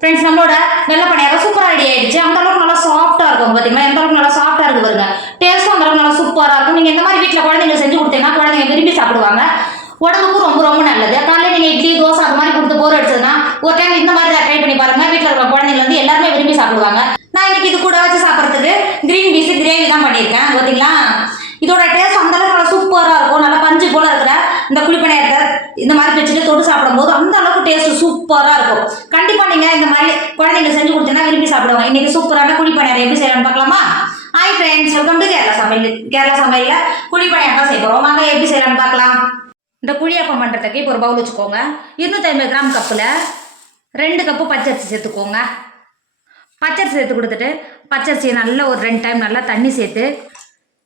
Friends நம்மளோட வெள்ளை பணியாரம் சூப்பராக ரெடி ஆயிடுச்சு. அந்த அளவுக்கு நல்லா சாஃப்டாக இருக்கும் பார்த்தீங்களா, எந்த அளவுக்கு நல்லா சாஃப்டாக இருக்கு பாருங்க. டேஸ்ட்டும் அந்த அளவுக்கு நல்லா சூப்பராக இருக்கும். நீங்கள் இந்த மாதிரி வீட்டில் குழந்தைங்க செஞ்சு கொடுத்தீங்கன்னா குழந்தைங்க விரும்பி சாப்பிடுவாங்க. உடம்புக்கும் ரொம்ப ரொம்ப நல்லது. காலையில் நீங்கள் இட்லி தோசை அது மாதிரி கொடுத்து போர் அடிச்சதுன்னா ஒரு டைம் இந்த மாதிரி ட்ரை பண்ணி பாருங்க. வீட்டில் இருக்கிற குழந்தைங்க வந்து எல்லாருமே விரும்பி சாப்பிடுவாங்க. நான் இன்னைக்கு இது கூட வச்சு சாப்பிட்றதுக்கு கிரீன் பீஸ் கிரேவி தான் பண்ணியிருக்கேன் பார்த்தீங்களா. இதோட டேஸ்ட் அந்த அளவுக்கு நல்லா சூப்பராக இருக்கும். நல்லா பஞ்சு போல இருக்கிற இந்த குழிப்பணியாரத்தை இந்த மாதிரி வச்சுட்டு தொட்டு சாப்பிடும்போது அந்த அளவுக்கு டேஸ்ட் சூப்பராக இருக்கும். கண்டிப்பாக நீங்கள் இந்த மாதிரி குழந்தைங்க செஞ்சு கொடுத்தீங்கன்னா விரும்பி சாப்பிடுவாங்க. இன்னைக்கு சூப்பரான குழிப்பணியாரம் எப்படி செய்யலாம்னு பார்க்கலாமா? Hi friends, welcome to Kerala சமையல். கேரளா சமையலில் குழிப்பணியாரம் தான் செய்ய போகிறோம். வாங்க எப்படி செய்யலாம்னு பார்க்கலாம். இந்த குழியாப்பம் பண்ணுறதுக்கு இப்போ ஒரு பவுல் வச்சுக்கோங்க. 250 கிராம் கப்பில் 2 கப்பு பச்சரிசி சேர்த்துக்கோங்க. பச்சரிசி சேர்த்து கொடுத்துட்டு பச்சரிசியை நல்லா ஒரு 2 டைம் நல்லா தண்ணி சேர்த்து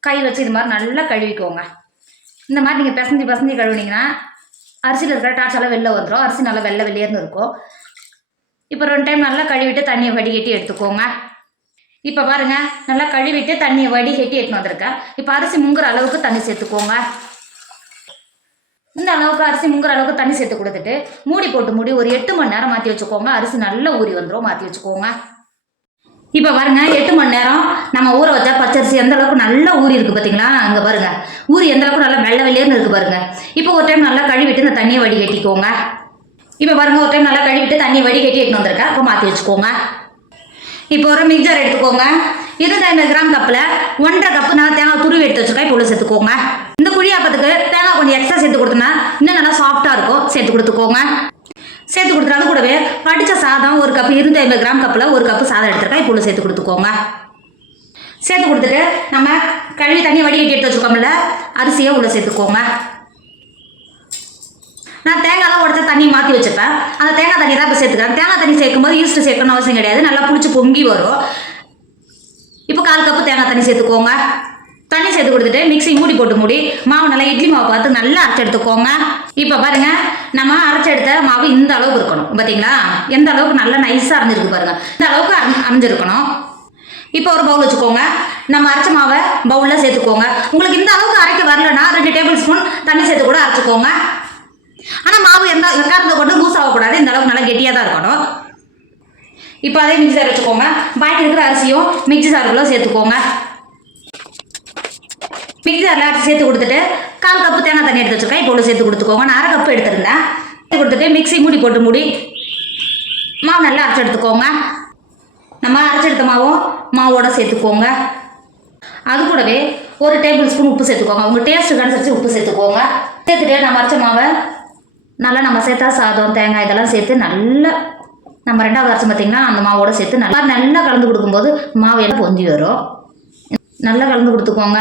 கை வச்சு இது மாதிரி நல்லா கழுவிக்கோங்க. இந்த மாதிரி நீங்கள் பிசைஞ்சு கழுவினீங்கன்னா அரிசியில் இருக்கிற டார்ச் எல்லாம் வெளில வந்துடும். அரிசி நல்லா வெள்ளையர்னு இருக்கும். இப்போ 2 டைம் நல்லா கழுவிட்டு தண்ணியை வடிகட்டி எடுத்துக்கோங்க. இப்போ பாருங்கள், நல்லா கழுவிட்டு தண்ணியை வடிகட்டி எடுத்துன்னு வந்திருக்கேன். இப்போ அரிசி முங்குற அளவுக்கு தண்ணி சேர்த்துக்கோங்க. இந்த அளவுக்கு அரிசி முங்குற அளவுக்கு தண்ணி சேர்த்து கொடுத்துட்டு மூடி ஒரு 8 மணி நேரம் மாற்றி வச்சுக்கோங்க. அரிசி நல்லா ஊறி வந்துடும், மாற்றி வச்சுக்கோங்க. இப்போ பாருங்க, 8 மணி நேரம் நம்ம ஊற வச்சா பச்சரிசி எந்த அளவுக்கு நல்லா ஊறி இருக்கு பார்த்தீங்களா. அங்கே பாருங்க, ஊறி எந்த அளவுக்கு நல்லா வெள்ளையர்னு இருக்கு பாருங்க. இப்போ ஒரு டைம் நல்லா கழுவிட்டு இந்த தண்ணியை வடிகட்டிக்கோங்க. இப்போ பாருங்க, ஒரு டைம் நல்லா கழுவிட்டு தண்ணியை வடிகட்டி எடுத்துன்னு வந்திருக்கேன். இப்போ மாற்றி வச்சுக்கோங்க. இப்போ ஒரு மிக்சர் எடுத்துக்கோங்க. 250 கிராம் கப்பில் 1.5 கப்பு நான் தேங்காய் துருவி எடுத்து வச்சுருக்கேன். இப்போ உள்ள சேர்த்துக்கோங்க. இந்த குழியாப்பத்துக்கு தேங்காய் கொஞ்சம் எக்ஸ்ட்ரா சேர்த்து கொடுத்தோன்னா இன்னும் நல்லா சாஃப்டாக இருக்கும். சேர்த்து கொடுத்துக்கோங்க. சேர்த்து கொடுத்துட்டு அது கூடவே படித்த சாதம் 1 கப்பு, 250 கிராம் கப்பில் 1 கப்பு சாதம் எடுத்துருக்கேன். இப்போ உள்ள சேர்த்து கொடுத்துக்கோங்க. சேர்த்து கொடுத்துட்டு நம்ம கழுவி தண்ணி வடிகட்டி எடுத்து வச்சுக்கோம்ல, அரிசியை உள்ள சேர்த்துக்கோங்க. நான் தேங்காய்லாம் உடச்ச தண்ணி மாற்றி வச்சுப்பேன். அந்த தேங்காய் தண்ணி தான் இப்போ சேர்த்துக்கிறேன். தேங்காய் தண்ணி சேர்க்கும்போது ஈஸ்ட் சேர்க்கணும்னு அவசியம் கிடையாது. நல்லா புளிச்சு பொங்கி வரும். இப்போ 1/4 கப்பு தேங்காய் தண்ணி சேர்த்துக்கோங்க. தண்ணி சேர்த்து கொடுத்துட்டு மிக்ஸி மூடி மாவு நல்லா இட்லி மாவு பார்த்து நல்லா அரைச்சி எடுத்துக்கோங்க. இப்போ பாருங்க, நம்ம அரைச்சி எடுத்த மாவு இந்த அளவுக்கு இருக்கணும் பார்த்தீங்களா. எந்த அளவுக்கு நல்லா நைஸாக அரைஞ்சிருக்கு பாருங்க. இந்த அளவுக்கு அரைஞ்சிருக்கணும். இப்போ ஒரு பவுல் வச்சுக்கோங்க. நம்ம அரைச்ச மாவை பவுலில் சேர்த்துக்கோங்க. உங்களுக்கு இந்த அளவுக்கு அரைக்க வரலன்னா 2 டேபிள் ஸ்பூன் தண்ணி சேர்த்து கூட அரைச்சிக்கோங்க. ஆனால் மாவு எந்த எக்காரத்தை கொண்டு லூஸ் ஆகக்கூடாது. இந்த அளவுக்கு நல்லா கெட்டியாக தான் இருக்கணும். இப்போ அதே மிக்ஸி ஜார் வச்சுக்கோங்க. பாக்கி இருக்கிற அரிசியும் மிக்ஸி ஜாருக்குள்ளே சேர்த்துக்கோங்க. மிக்ஸி ஜாரில் அரிசி சேர்த்து கொடுத்துட்டு 1/4 கப்பு தேங்காய் தண்ணி எடுத்து வச்சுருக்கேன். இப்போ உள்ள சேர்த்து கொடுத்துக்கோங்க. நான் 1/2 கப்பு எடுத்துருந்தேன். சேர்த்து கொடுத்துட்டு மிக்ஸி மூடி மாவு நல்லா அரைச்சி எடுத்துக்கோங்க. நம்ம அரைச்சி எடுத்த மாவோட சேர்த்துக்கோங்க. அது கூடவே ஒரு டேபிள் ஸ்பூன் உப்பு சேர்த்துக்கோங்க. உங்கள் டேஸ்ட்டுக்கு அனுசரித்து உப்பு சேர்த்துக்கோங்க. சேர்த்துட்டு நம்ம அரைச்ச மாவை நல்லா நம்ம சேர்த்தா சாதம் தேங்காய் இதெல்லாம் சேர்த்து நல்லா நம்ம 2வது அரைச்சி பார்த்தீங்கன்னா அந்த மாவோட சேர்த்து நல்லா கலந்து கொடுக்கும்போது மாவு எல்லாம் பொந்தி வரும். நல்லா கலந்து கொடுத்துக்கோங்க.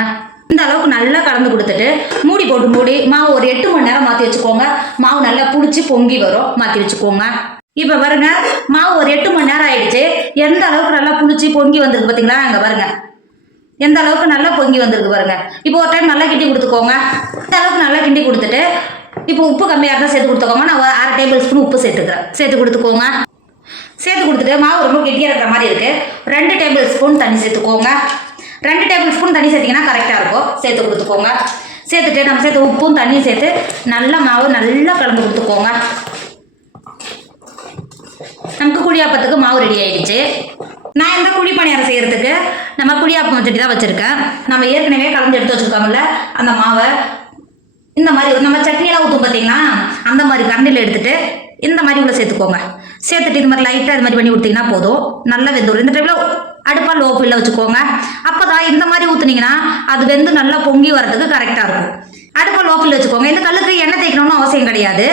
இந்த அளவுக்கு நல்லா கலந்து கொடுத்துட்டு மூடி மாவு ஒரு 8 மணி நேரம் மாற்றி வச்சுக்கோங்க. மாவு நல்லா புளிச்சு பொங்கி வரும், மாற்றி வச்சுக்கோங்க. இப்போ பாருங்க, மாவு ஒரு 8 மணி நேரம் ஆயிடுச்சு. எந்த அளவுக்கு நல்லா புளிச்சு பொங்கி வந்திருக்கு பார்த்தீங்களா. அங்கே பாருங்க, எந்த அளவுக்கு நல்லா பொங்கி வந்திருக்கு பாருங்க. இப்போ ஒரு டைம் நல்லா கிண்டி கொடுத்துக்கோங்க. இந்த அளவுக்கு நல்லா கிண்டி கொடுத்துட்டு இப்போ உப்பு கம்மியாக இருந்தால் சேர்த்து கொடுத்துக்கோங்க. நான் 1/2 டேபிள் ஸ்பூன் உப்பு சேர்த்துக்கிறேன். சேர்த்து கொடுத்துக்கோங்க. சேர்த்து கொடுத்துட்டு மாவு ரொம்ப கெட்டியாக இருக்கிற மாதிரி இருக்குது. 2 டேபிள் ஸ்பூன் தண்ணி சேர்த்துக்கோங்க. 2 டேபிள் ஸ்பூன் தண்ணி சேர்த்திங்கன்னா கரெக்டாக இருக்கும். சேர்த்து கொடுத்துக்கோங்க. சேர்த்துட்டு நம்ம சேர்த்து உப்பும் தண்ணியும் சேர்த்து நல்லா மாவு நல்லா கலந்து கொடுத்துக்கோங்க. நமக்கு குழியாப்பத்துக்கு மாவு ரெடி ஆகிடுச்சு. நான் இந்த குழி பணியாரம் செய்கிறதுக்கு நம்ம குழியாப்பம் சட்டி தான் வச்சுருக்கேன். நம்ம ஏற்கனவே கலந்து எடுத்து வச்சுருக்கோம்ல அந்த மாவை இந்த மாதிரி நம்ம சட்னியெல்லாம் ஊற்றும் பார்த்தீங்கன்னா அந்த மாதிரி கரண்டியில் எடுத்துகிட்டு இந்த மாதிரி உள்ள சேர்த்துக்கோங்க. சேர்த்துட்டு இது மாதிரி லைட்டாக இது மாதிரி பண்ணி கொடுத்தீங்கன்னா போதும். நல்லா வெந்துடும். இந்த டைமில் அடுப்பாக லோ ஃப்ளேமில் வச்சுக்கோங்க. அப்போ தான் இந்த மாதிரி ஊற்றுனீங்கன்னா அது வெந்து நல்லா பொங்கி வரதுக்கு கரெக்டாக இருக்கும். அடுப்பாக லோ ஃப்ளேமில் வச்சுக்கோங்க. இந்த கல்லுக்கு எண்ணெய் தேய்க்கணும்னு அவசியம் கிடையாது.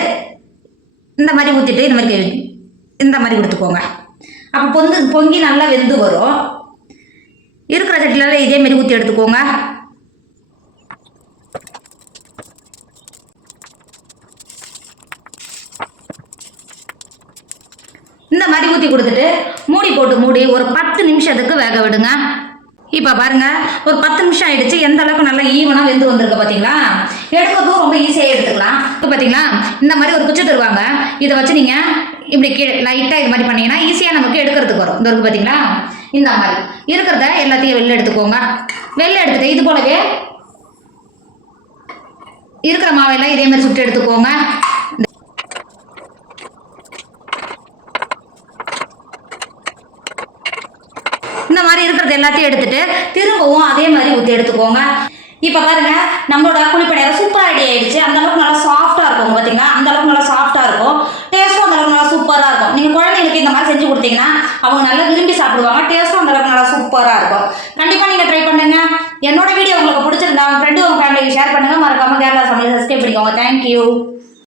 இந்த மாதிரி ஊற்றிட்டு இந்த மாதிரி கொடுத்துக்கோங்க. அப்போ பொங்கி நல்லா வெந்து வரும். இருக்கிற சட்டியில் இதே மாதிரி ஊற்றி எடுத்துக்கோங்க. இந்த மாதிரி ஊற்றி கொடுத்துட்டு மூடி ஒரு 10 நிமிஷத்துக்கு வேக விடுங்க. இப்போ பாருங்க, ஒரு 10 நிமிஷம் ஆயிடுச்சு. எந்த அளவுக்கு நல்லா ஈவனாக வெந்து வந்திருக்கு பார்த்தீங்களா. எடுக்கிறதும் ரொம்ப ஈஸியாக எடுத்துக்கலாம். இப்போ பார்த்தீங்களா, இந்த மாதிரி ஒரு குச்சி தருவாங்க. இதை வச்சு நீங்கள் இப்படி லைட்டாக இது மாதிரி பண்ணீங்கன்னா ஈஸியாக நமக்கு எடுக்கிறதுக்கு வரும். இந்த இருக்கு பார்த்தீங்களா, இந்த மாதிரி இருக்கிறத எல்லாத்தையும் வெளில எடுத்துக்கோங்க. வெளில எடுத்துட்டு இது போலவே இருக்கிற மாவெல்லாம் இதே மாதிரி சுட்டு எடுத்துக்கோங்க. இந்த மாதிரி இருக்கிறது எல்லாத்தையும் எடுத்துட்டு திரும்பவும் அதே மாதிரி ஊற்றி எடுத்துக்கோங்க. இப்போ பாருங்க நம்மளோட குழிப்பணியாரம் சூப்பராக ரெடி ஆயிடுச்சு. அந்த அளவுக்கு நல்லா சாஃப்டாக இருக்கும் பார்த்தீங்களா, அந்த அளவுக்கு நல்லா சாஃப்டாக இருக்கும். டேஸ்ட்டும் அந்த அளவுக்கு நல்லா சூப்பராக இருக்கும். நீங்கள் குழந்தைங்களுக்கு இந்த மாதிரி செஞ்சு கொடுத்தீங்கன்னா அவங்க நல்லா விரும்பி சாப்பிடுவாங்க. டேஸ்ட்டும் அந்த அளவுக்கு நல்லா சூப்பராக இருக்கும். கண்டிப்பாக நீங்கள் ட்ரை பண்ணுங்க. என்னோட வீடியோ உங்களுக்கு பிடிச்சிருந்தா உங்கள் ஃப்ரெண்டு உங்கள் ஃபேமிலிக்கு ஷேர் பண்ணுங்க. மறக்காம கேரளா சமையல் சப்ஸ்கிரைப் பண்ணிக்கோங்க. தேங்க்யூ.